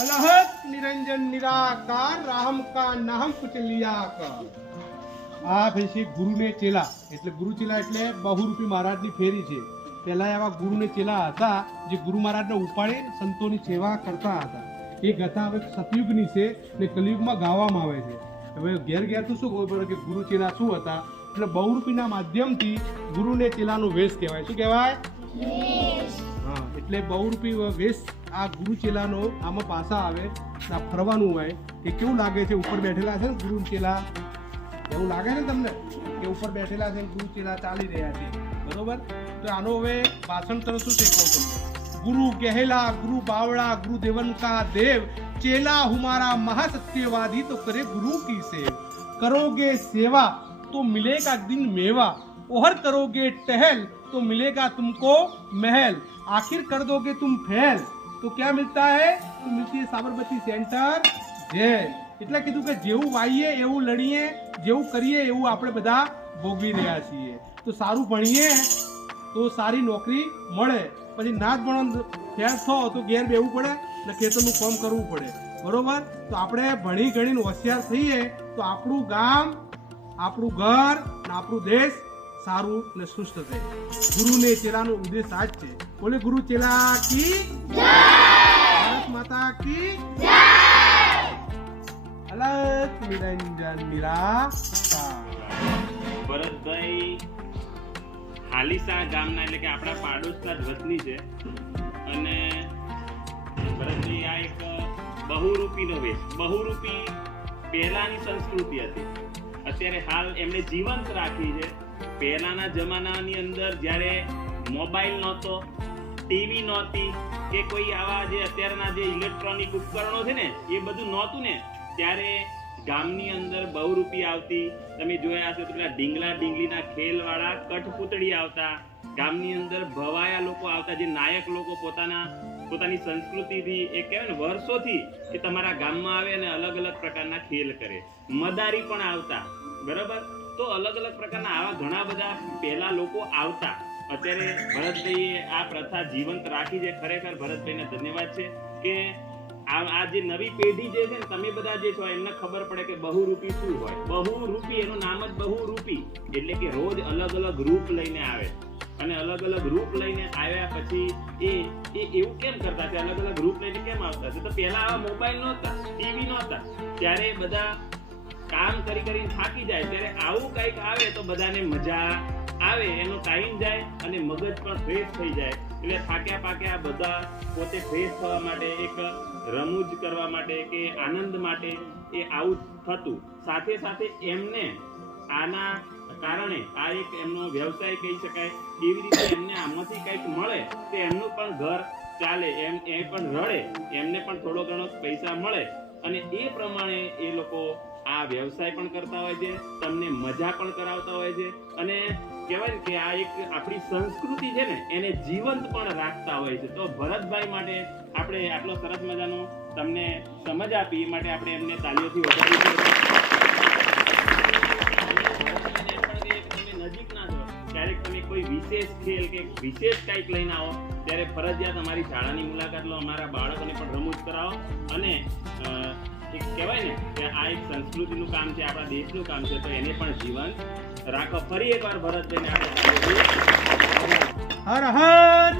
अलहक निरंजन निराकार राम का नाम कुछ लिया कर। આ ભાઈ છે ગુરુને ચેલા, એટલે ગુરુ ચેલા એટલે બહુરૂપી મહારાજની ફેરી છે। પહેલા એવા ગુરુને ચેલા હતા જે ગુરુ મહારાજને ઉપાડી સંતોની સેવા કરતા હતા। એ ગાથા હવે સતયુગની છે ને કલિયુગમાં ગાવામાં આવે છે। હવે ઘેર ઘેર તો શું ખબર પડે કે ગુરુ ચેલા શું હતા, એટલે બહુરૂપીના માધ્યમથી ગુરુને ચેલાનો વેશ કહેવાય। શું કહેવાય? હા, એટલે બહુરૂપી વેશ આ ગુરુ ચેલાનો આમાં પાસા આવે, આ ફરવાનું હોય એ કેવું લાગે છે? ઉપર બેઠેલા છે ને ગુરુ ચેલા, એવું લાગે ને તમને કે ઉપર બેઠેલા છે ગુરુ ચેલા ચાલી રહ્યા છે, બરોબર? તો આનો હવે ભાષાંતર શું છે કહું તમને। गुरु गहला गुरु बावड़ा गुरु देवन का देव, चेला हमारा महासत्यवादी तो करे गुरु की सेव। करोगे सेवा तो मिलेगा दिन मेवा, ओहर करोगे टहल तो मिलेगा तुमको महल, आखिर कर दोगे तुम फेल तो क्या मिलता है? तो मिलती है साबरमती सेंटर जेल। એટલે કીધું કે જેવું વાઈએ એવું લડીએ, જેવું કરીએ એવું આપણે બધા ભોગવી રહ્યા છીએ। તો સારું ભણીએ તો સારી નોકરી મળે, પછી ના જ ભણો ફેલ થો તો ઘેર બેવું પડે ને ખેતરનું કામ કરવું પડે, બરોબર? તો આપણે ભણી ગણીને હોશિયાર થઈએ તો આપણું ગામ, આપણું ઘર ને આપણું દેશ સારું ને સુસ્થ થાય। ગુરુને ચેલાનો ઉદ્દેશ આ જ છે। બોલે ગુરુ ચેલા કી જય, ભારત માતા की जय। अलग निरंजन निराकार। ભરતભાઈ હાલીસા ગામના એટલે કે આપણા પાડોશના જ વતની છે અને ભરતભાઈ આ એક બહુરૂપીનો વેશ, બહુરૂપી પહેલાની સંસ્કૃતિ હતી, અત્યારે હાલ એમણે જીવંત રાખી છે। પહેલાના જમાનાની અંદર જ્યારે મોબાઈલ નહોતો, ટીવી નહોતી કે કોઈ આવા જે અત્યારના જે ઇલેક્ટ્રોનિક ઉપકરણો છે ને એ બધું નહોતું ને, ત્યારે ગામની અંદર બહુરૂપી આવતી। તમે જોયા હશે તો પેલા ઢીંગલા ઢીંગલીના ખેલવાળા કઠપૂતળી આવતા, ગામની અંદર ભવાયા લોકો આવતા, જે નાયક લોકો પોતાની સંસ્કૃતિથી એ કહેવાય ને વર્ષોથી કે તમારા ગામમાં આવે અને અલગ અલગ પ્રકારના ખેલ કરે। મદારી પણ આવતા, બરાબર? તો અલગ અલગ પ્રકારના આવા ઘણા બધા પહેલા લોકો આવતા। અત્યારે ભરતભાઈએ આ પ્રથા જીવંત રાખી છે, ખરેખર ભરતભાઈને ધન્યવાદ છે કે આ જે નવી પેઢી જે છે ને તમે બધા જે છો એમને ખબર પડે કે બહુરૂપી શું હોય। બહુરૂપી એનું નામ જ બહુરૂપી, એટલે કે રોજ અલગ અલગ રૂપ લઈને આવે અને અલગ અલગ રૂપ લઈને આવ્યા પછી એ એવું કેમ કરતા છે? અલગ અલગ રૂપ લઈને કેમ આવતા છે? તો પહેલા આવા મોબાઈલ નહોતા, ટીવી નહોતા, ત્યારે બધા કામ કરીને થાકી જાય, ત્યારે આવું કંઈક આવે તો બધાને મજા આવે, એનો ટાઈમ જાય અને મગજ પણ ફ્રેશ થઈ જાય। એટલે થાક્યા પાક્યા બધા પોતે ફ્રેશ થવા માટે, એક રમૂજ કરવા માટે કે આનંદ માટે એ આવું થતું। સાથે સાથે એમને આના કારણે આ એક એમનો વ્યવસાય કહી શકાય, એવી રીતે એમને આમાંથી કંઈક મળે તો એમનું પણ ઘર ચાલે, એ પણ રડે, એમને પણ થોડો ઘણો પૈસા મળે અને એ પ્રમાણે એ લોકો આ વ્યવસાય પણ કરતા હોય છે, તમને મજા પણ કરાવતા હોય છે અને કહેવાય ને કે આ એક આપણી સંસ્કૃતિ છે ને એને જીવંત પણ રાખતા હોય છે। તો ભરતભાઈ માટે આપણે આટલો સરસ મજાનો તમને સમજ આપી એ માટે આપણે એમને તાલીઓથી વધારીશું। તમે નજીક ના છો, ક્યારેક તમે કોઈ વિશેષ ખેલ કે વિશેષ કંઈક લઈને આવો ત્યારે ફરજિયાત અમારી શાળાની મુલાકાત લો, અમારા બાળકોને પણ રમૂજ કરાવો અને એક કહેવાય ને કે આ એક સંસ્કૃતિનું કામ છે, આપણા દેશનું કામ છે, તો એને પણ જીવંત રાખો। ફરી એકવાર ભરતભાઈને આપણે હર હર